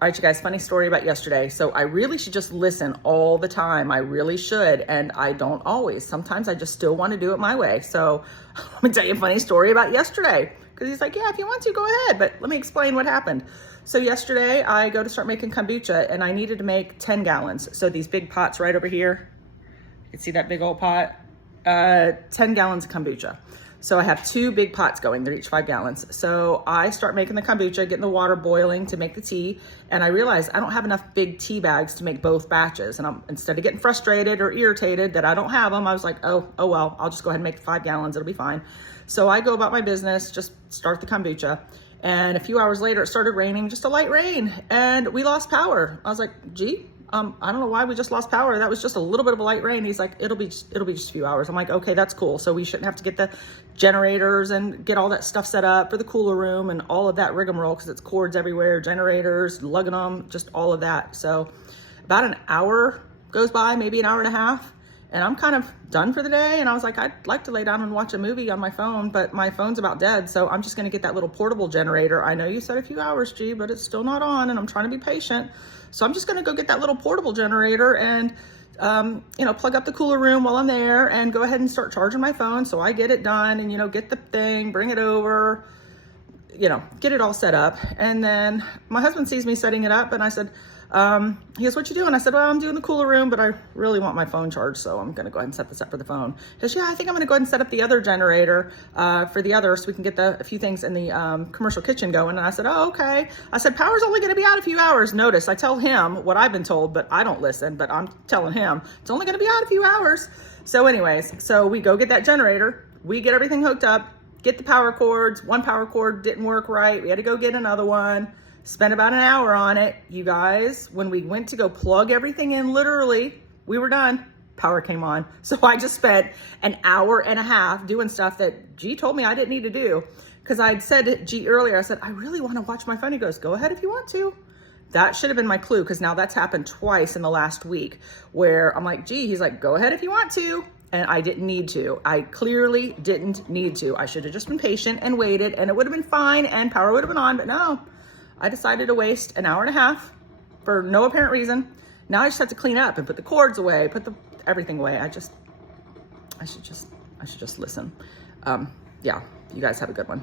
All right, you guys, funny story about yesterday. So I really should just listen all the time. I really should. And I don't always. Sometimes I just still want to do it my way. So let me tell you a funny story about yesterday. Because he's like, yeah, if you want to, go ahead. But let me explain what happened. So yesterday I go to start making kombucha and I needed to make 10 gallons. So these big pots right over here. You can see that big old pot. 10 gallons of kombucha. So I have 2 big pots going, they're each 5 gallons. So I start making the kombucha, getting the water boiling to make the tea. And I realized I don't have enough big tea bags to make both batches. And instead of getting frustrated or irritated that I don't have them, I was like, oh well, I'll just go ahead and make 5 gallons, it'll be fine. So I go about my business, just start the kombucha. And a few hours later, it started raining, just a light rain, and we lost power. I was like, gee, I don't know why we just lost power. That was just a little bit of a light rain. He's like, it'll be just a few hours. I'm like, okay, that's cool. So we shouldn't have to get the generators and get all that stuff set up for the cooler room and all of that rigmarole because it's cords everywhere, generators, lugging them, just all of that. So about an hour goes by, maybe an hour and a half, and I'm kind of done for the day. And I was like, I'd like to lay down and watch a movie on my phone, but my phone's about dead. So I'm just going to get that little portable generator. I know you said a few hours, G, but it's still not on, and I'm trying to be patient. So I'm just going to go get that little portable generator and, plug up the cooler room while I'm there and go ahead and start charging my phone. So I get it done and, get the thing, bring it over, get it all set up. And then my husband sees me setting it up and I said, he goes, what you doing? I said, well, I'm doing the cooler room, but I really want my phone charged. So I'm going to go ahead and set this up for the phone. He goes, yeah, I think I'm going to go ahead and set up the other generator, for the other, so we can get a few things in the, commercial kitchen going. And I said, oh, okay. I said, power's only going to be out a few hours. Notice I tell him what I've been told, but I don't listen, but I'm telling him it's only going to be out a few hours. So anyways, so we go get that generator, we get everything hooked up, get the power cords. One power cord didn't work right. We had to go get another one. Spent about an hour on it. You guys, when we went to go plug everything in, literally, we were done. Power came on. So I just spent an hour and a half doing stuff that G told me I didn't need to do. Because I'd said to G earlier, I said, I really want to watch my phone. He goes, go ahead if you want to. That should have been my clue, because now that's happened twice in the last week where I'm like, G, he's like, go ahead if you want to. And I didn't need to. I clearly didn't need to. I should have just been patient and waited, and it would have been fine and power would have been on, but no. I decided to waste an hour and a half for no apparent reason. Now I just have to clean up and put the cords away, put everything away. I should just listen. Yeah, you guys have a good one.